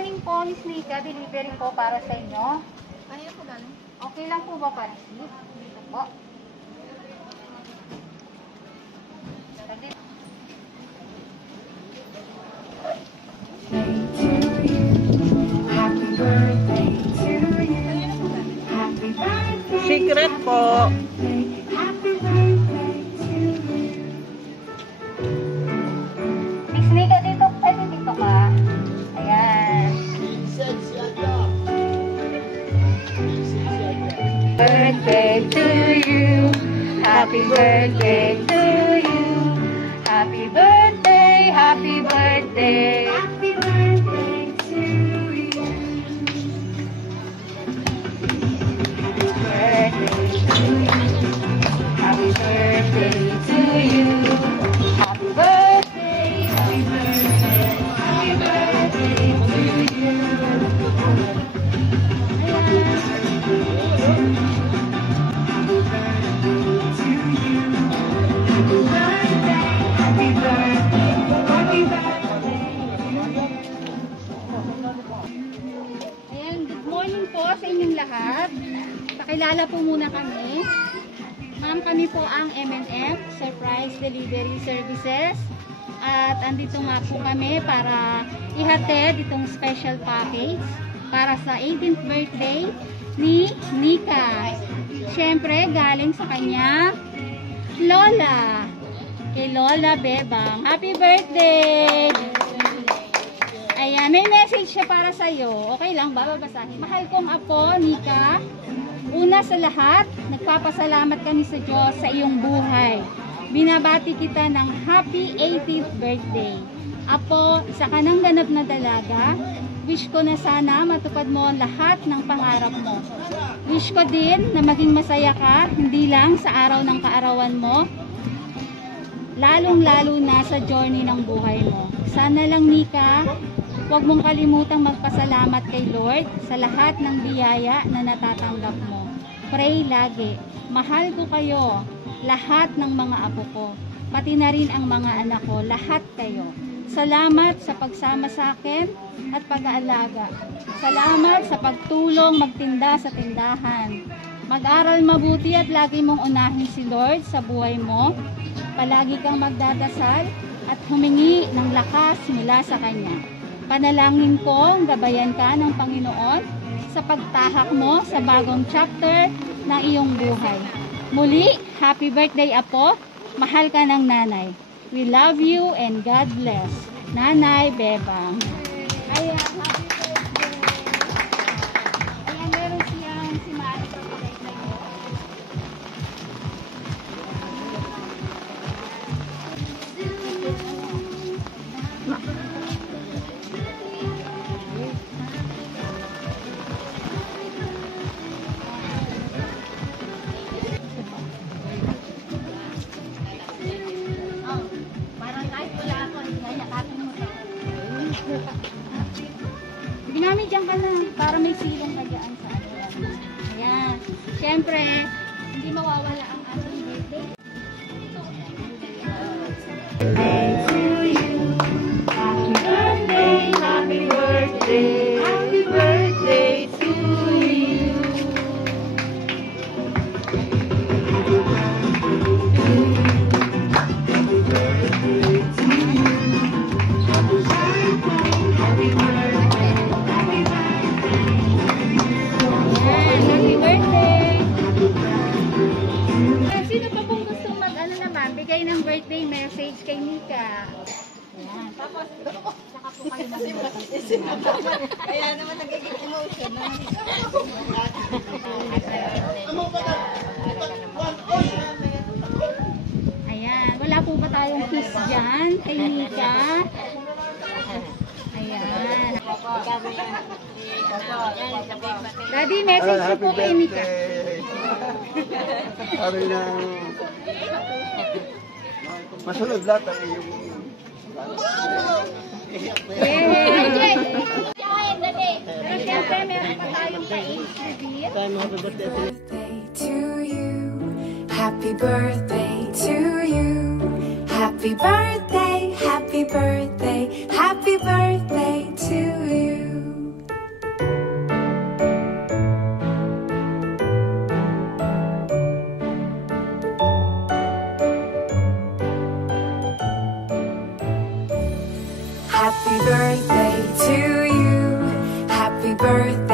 morning po, Miss Nika. Delivery po para sa inyo. Kaya po galing. Okay lang po ba para receive? Dito po. Secret po. Miss Nika, dito. Pwede dito ka. Ayan. Birthday to you. Happy birthday to you. Happy birthday, happy birthday. Happy birthday to you. Happy birthday to you. Happy birthday, happy birthday, happy birthday to you. Ayan, good morning po sa inyong lahat. Pakilala po muna kami. Ma'am, kami po ang M&M Surprise Delivery Services. At andito nga po kami para ihatid itong special package para sa 18th birthday ni Nika. Siyempre, galing sa kanya Lola. Kay Lola Bebang. Happy birthday! Ayan, may message siya para sa'yo. Okay lang ba? Babasahin. Mahal kong apo, Nika. Una sa lahat, nagpapasalamat kami sa Diyos sa iyong buhay. Binabati kita ng happy 18th birthday. Apo, isa ka ng ganap na dalaga. Wish ko na sana matupad mo lahat ng pangarap mo. Wish ko din na maging masaya ka, hindi lang sa araw ng kaarawan mo, lalong-lalo na sa journey ng buhay mo. Sana lang, Nika, huwag mong kalimutang magpasalamat kay Lord sa lahat ng biyaya na natatanggap mo. Pray lagi. Mahal ko kayo, lahat ng mga apo ko, pati na rin ang mga anak ko, lahat kayo. Salamat sa pagsama sa akin at pag-aalaga. Salamat sa pagtulong magtinda sa tindahan. Mag-aral mabuti at lagi mong unahin si Lord sa buhay mo. Palagi kang magdadasal at humingi ng lakas mula sa Kanya. Panalangin ko, gabayan ka ng Panginoon sa pagtahak mo sa bagong chapter ng iyong buhay. Muli, happy birthday, Apo. Mahal ka ng nanay. We love you and God bless. Nanay Bebang. Ayan, happy birthday. Ayan, meron siyang si Mari sa kulay na yun. Ginamit dyan ka na para may silong ka dyan sa atin. Ayan. Siyempre, hindi mawawala ang ating birthday. Happy birthday, happy birthday, happy birthday to you. Happy birthday to you. Happy birthday. Sino pa pong gustong mag-ano naman, bigay ng birthday message kay Nika? Ayan. Tapos, saka po kayo Kaya naman nagiging emotion. Ayan. Wala po ba tayong kiss dyan kay Nika? Ayan. Daddy, message ko po kay Nika. Sabi ng masunod lahat ang iyong Yay! Pero syempre, meron pa tayong ka-age reveal. Birthday to you. Happy birthday to you. Happy birthday, happy birthday, happy birthday to you. birthday